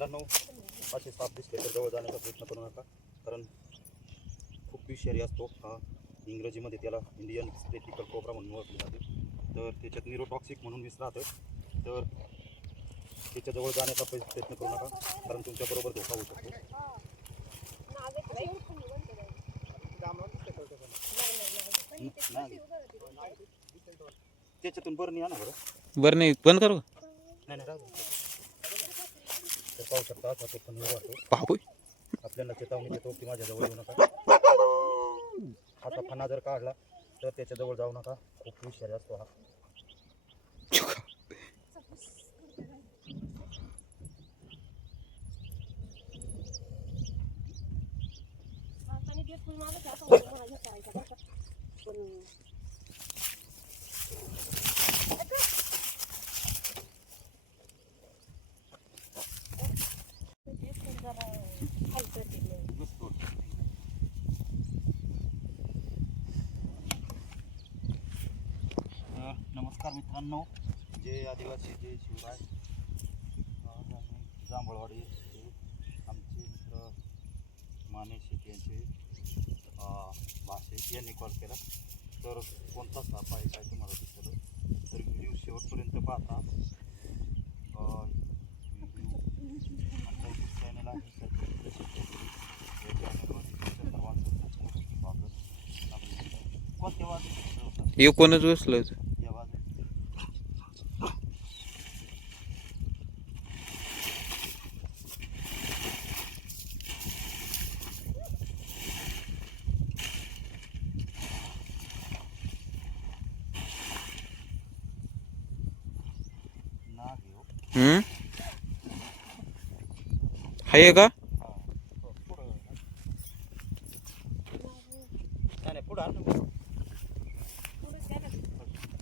मित्रांनो असे साप दिसले तर जवळ जाण्याचा प्रयत्न करू नका कारण खूप विषारी असतो हा इंग्रजीमध्ये त्याला इंडियन स्पेटिकल कोबरा म्हणून ओळखले जाते तर त्याच्यात निरोटॉक्सिक म्हणून वीस राहतं तर त्याच्याजवळ जाण्याचा प्रय- प्रयत्न करू नका कारण तुमच्याबरोबर धोका होऊ शकतो? त्याच्यातून बरं नाही आणा बरं बरं नाही बंद करू? नाही नाही. तर पाहू. शकता हा तो पण राहतो बाबू आपल्याला चेतावणी देतो की माझ्या जवळ येऊ नका. असा फणा जर काढला तर त्याच्याजवळ जाऊ नका. खूप विषारी असतो हा. पण मला जाता होतं, मला हे करायचं बरं का. पण तेच पण जरा हलकं केलं. अ, नमस्कार मित्रांनो. जे आदिवासी जे शिवराय. जांभळवाडी हे आमचे मित्र माने शेट यांचे भाषे यांनी कॉल केला. तर कोणता साप आहे काय तुम्हाला दिसलं तर व्हिडिओ शेवटपर्यंत पाहता. अ, व्हिडिओ कोणच बसलं होतं आहे सरकारी शेतकरी. या चॅनलवर तुमच्या सर्वांचं खूप खूप स्वागत अभिनंदन. कोणत्या वाजता होता हे कोणच बसलं या बाजू नाग आहे हो. हम्म आहे का? नाही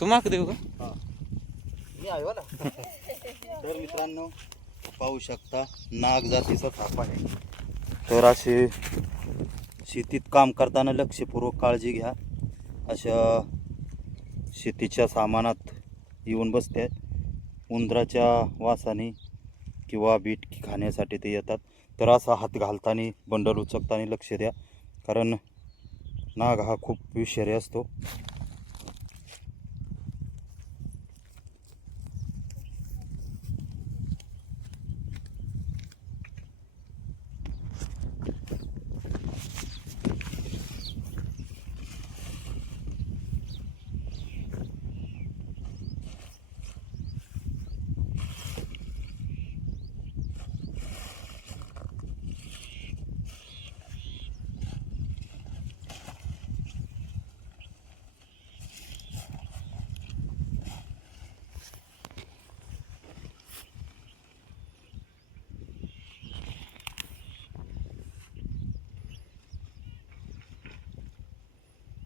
तुम्हाला देऊ का? मी ना तर मित्रांनो पाहू शकता नाग जातीचा थापा आहे. तर असे शेतीत काम करताना लक्षपूर्वक काळजी घ्या. अशा शेतीच्या सामानात येऊन बसते. उंदराच्या वासाने किंवा बीट खाण्यासाठी ते येतात. तर असा हात घालताना बंडल उचकताना लक्ष द्या. कारण नाग हा खूप विषारी असतो नाग आहे ना. अशी कोणी उभं राहिलं बरं का मागं. हा. आणि त्यांच्या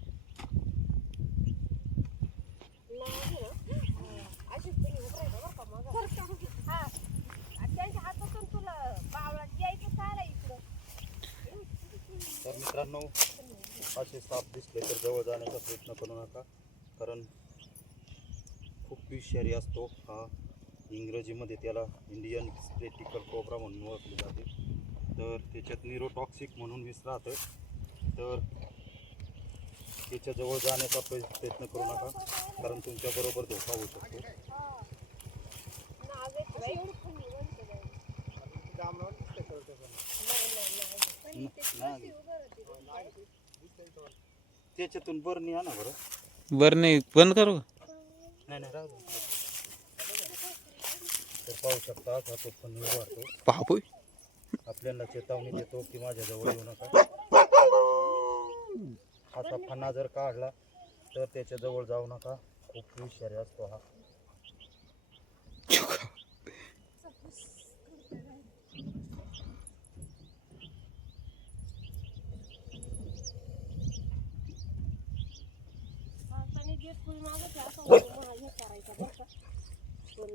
हातातून तुला बावळात यायचं काय रे इकडं तर मित्रांनो असे साप दिसले तर जवळ जाण्याचा प्रयत्न करू नका कारण खूप विषारी असतो हा. इंग्रजीमध्ये त्याला इंडियन स्प्रेटिकल कोबरा म्हणून ओळखले जाते. तर त्याच्यात निरोटॉक्सिक म्हणून वीस राहतं. तर त्याच्याजवळ जाण्याचा प्रय- प्रयत्न करू नका कारण तुमच्याबरोबर धोका होऊ शकतो? त्याच्यातून बरं नाही आणा बरं. बरं नाही बंद करू नाही नाही राहू. तर पाहू शकता हा तो पण वाढतो बाबू आपल्याला चेतावणी देतो की माझ्या जवळ येऊ नका. असा फणा जर काढला तर त्याच्याजवळ जाऊ नका. खूप विषारी असतो हा. पण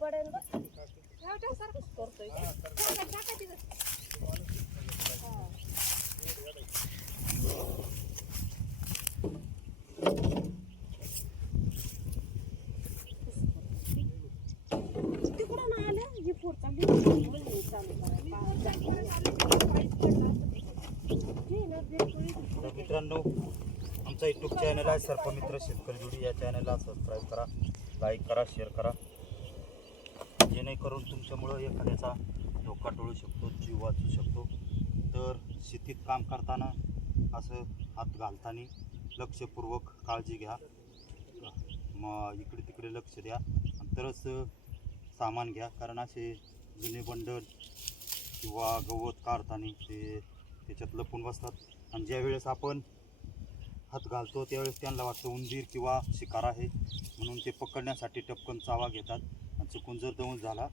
पडेल करतोय तिकडून आलं हे पुढचा मित्रांनो आमचा यूट्यूब चॅनल आहे. सर्पमित्र शेतकरी जोडी. या चॅनलला सबस्क्राईब करा लाईक करा शेअर करा. जेणेकरून तुमच्यामुळं एखाद्याचा धोका टळू शकतो जीव वाचू शकतो. तर शेतीत काम करताना असं हात घालताना लक्षपूर्वक काळजी घ्या. मग इकडे तिकडे लक्ष द्या. आणि तरच सामान घ्या. कारण असे जुने बंडल किंवा गवत काढताना ते त्याच्यात लपून बसतात. आणि ज्या वेळेस आपण हात घालतो त्यावेळेस त्यांना वाटतं उंदीर किंवा शिकार आहे. म्हणून ते पकडण्यासाठी टपकन चावा घेतात आणि चुकून जर दंश झाला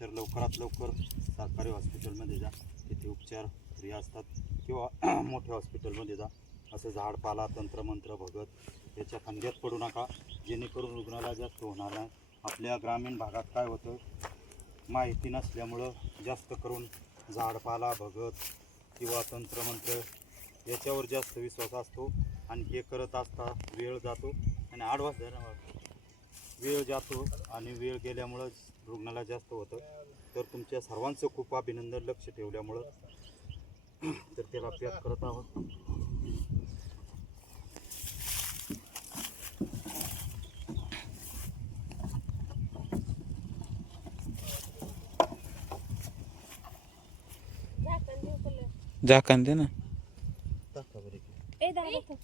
तर लवकरात लवकर सरकारी हॉस्पिटलमध्ये जा. तिथे उपचार फ्री असतात किंवा मोठ्या हॉस्पिटलमध्ये जा. असं झाडपाला तंत्रमंत्र भगत याच्या खांद्यात पडू नका. जेणेकरून रुग्णाला जास्त होणार नाही. आपल्या ग्रामीण भागात काय होतं? माहिती नसल्यामुळं जास्त करून झाडपाला भगत किंवा तंत्रमंत्र याच्यावर जास्त विश्वास असतो. आणि हे करत असता वेळ जातो आणि आडवास धरा वेळ जातो आणि वेळ गेल्यामुळं रुग्णाला जास्त होतं. तर तुमच्या सर्वांचं खूप अभिनंदन लक्ष ठेवल्यामुळं. तर त्याला पॅक करत आहोत. झाकण दे ना दाखवा बरं इकडे. ए दादा तो. ए ना या बाई, येऊन प-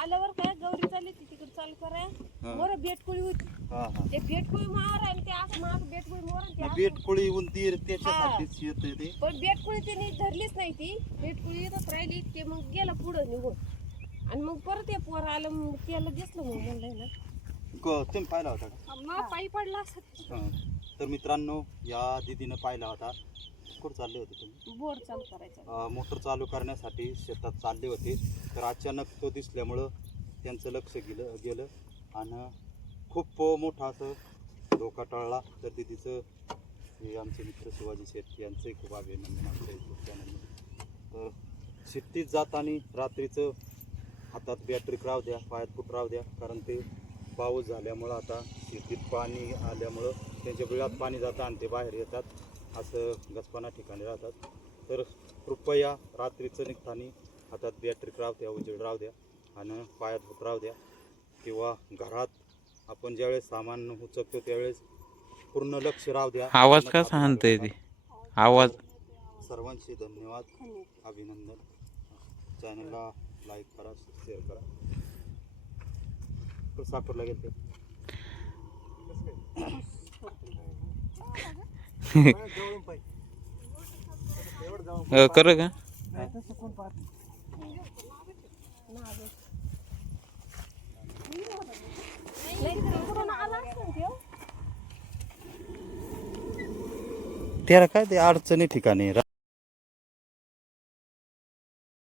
आल्यावर काय गौरी चालली ती तिकडे चालू करा. मोर बेटकुळी होती. हां हां. ते बेटकुळी आणि ते असं माग बेटकुळी मोर आणि ते असं. बेटकुळी उंदीर त्याच्यासाठीच येतं ते. पण बेटकुळी त्यांनी धरलीच नाही ती. बेटकुळी येतच राहिली ते मग गेलं पुढं निघून. आणि मग परत ते पोर आलं मग त्याला दिसलं मग म्हणलंय ना. क- तुम्ही पाहिला होता का? पायी पडला हां. तर मित्रांनो या दिदीनं पाहिला होता. कुठं चालले होते तुम्ही? बोर्ड चालू करायचा. मोटर चालू करण्यासाठी शेतात चालले होते. तर अचानक तो दिसल्यामुळं त्यांचं लक्ष गेलं गेलं. आणि खूप मोठा असं धोका टळला. तर तिचं हे आमचे मित्र शिवाजी शेट्टी यांचंही खूप अभिनंदन आमच्या यूट्यूब चॅनलमध्ये तर शेतीत जाताना रात्रीचं हातात बॅटरी राहू द्या पायात फूट राहू द्या कारण ते पाऊस झाल्यामुळं आता शेतीत पाणी आल्यामुळं त्यांच्या बिळात पाणी जातं आणि ते बाहेर येतात. असं गचपाना ठिकाणी राहतात. तर कृपया रात्रीचं निघताना हातात बॅटरी राहू द्या उजेड राहू द्या आणि पायात फूट राहू द्या. किंवा घरात आपण ज्यावेळेस सामान उचकतो त्यावेळेस पूर्ण लक्ष राहू द्या. आवाज़ का होतात. ते? आवाज़. सर्वांशी धन्यवाद. अभिनंदन. चॅनलला लाईक करा शेअर करा. तो साखरला गेले अ, कर का? त्याला काय ते अडचणी ठिकाणी